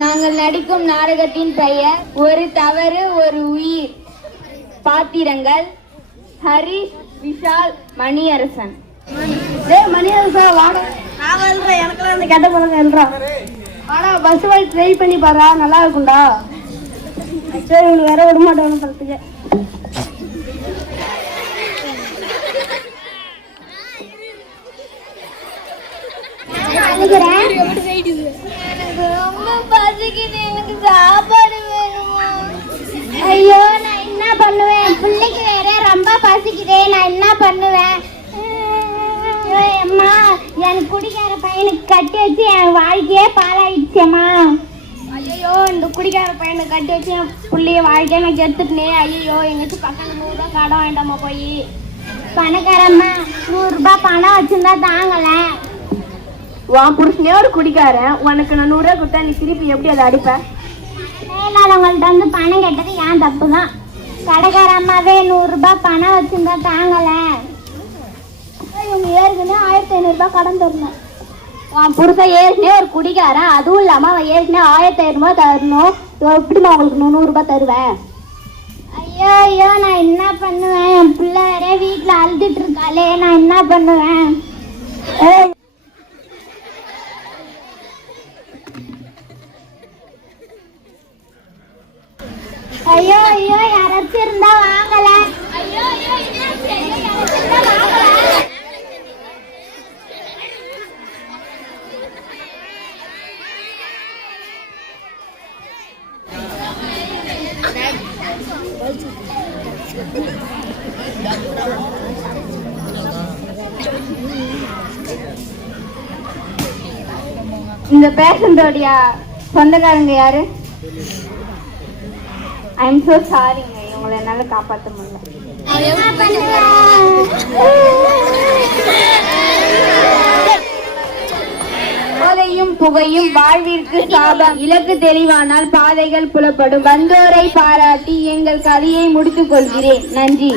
நாங்கள் நடிக்கும் நாடகத்தின் பெயர் ஒரு தவறு ஒரு உயிர். பாத்திரங்கள் ஹரிஷ் விஷால் மணியரசன். டேய் மணியரசா வாடா நான் எனக்கெல்லாம் இந்த கெட்ட பழக்கம் எழுறான் ஆனா பஸ் வழி ட்ரை பண்ணி பாரா நல்லா இருக்கும்டா. சரி இவனுக்கு வேற விட மாட்டேன் படத்துக்கு ரொம்ப பிள்ளைக்கு எனக்கு சாப்பாடு வேணுமா? ஐயோ நான் என்ன பண்ணுவேன்? பிள்ளைக்கு வேற ரொம்ப பசிக்குதே. நான் என்ன பண்ணுவேன்? அம்மா எனக்கு குடிக்கார பையனுக்கு கட்டி வச்சு என் வாழ்க்கையே பாழாயிடுச்சேம்மா. ஐயோ இந்த குடிக்கார பையனை கட்டி வச்சு என் பிள்ளைய வாழ்க்கையை நான் கெடுத்துட்டனே. ஐயோ எங்கேயாச்சும் பக்கம் நூறுரூவா கடன் வேண்டாமா போய். பணக்காரம்மா நூறுரூபா பணம் வச்சிருந்தா தாங்கலை. உன் புருஷனே ஒரு குடிக்காரன்? உனக்கு நான் நூறுரூவா கொடுத்தா நீ திருப்பி எப்படி அதை அடிப்ப? மேலாளவங்கள்ட்ட வந்து பணம் கேட்டது ஏன் தப்பு தான் கடைக்கார அம்மாவே நூறுரூபா பணம் வச்சிருந்தா தாங்கல. இவங்க ஏற்கனவே ஆயிரத்தி ஐநூறுரூபா கடன் தரணும். உன் புருஷன் ஏற்கனவே ஒரு குடிக்காரன். அதுவும் இல்லாமல் அவன் ஏற்கனவே ஆயிரத்தி ஐநூறுபா தரணும். இவன் எப்படிம்மா அவங்களுக்கு நூறுரூபா தருவேன். ஐயோ ஐயோ நான் என்ன பண்ணுவேன்? என் பிள்ளை வீட்டில் அழுதுட்டு இருக்காளே நான் என்ன பண்ணுவேன்? ஐயோ ஐயோ யாராச்சும் இருந்தா வாங்கல. இந்த பேஷண்டோடைய சொந்தக்காரங்க யாரு? ஐ எம் ஸோ சாரிங்க இவங்களை என்னால் காப்பாற்ற முடியல. போதையும் புகையும் வாழ்விற்கு சாபம். இலக்கு தெளிவானால் பாதைகள் புலப்படும். வந்தோரை பாராட்டி எங்கள் கதையை முடித்துக் கொள்கிறேன். நன்றி.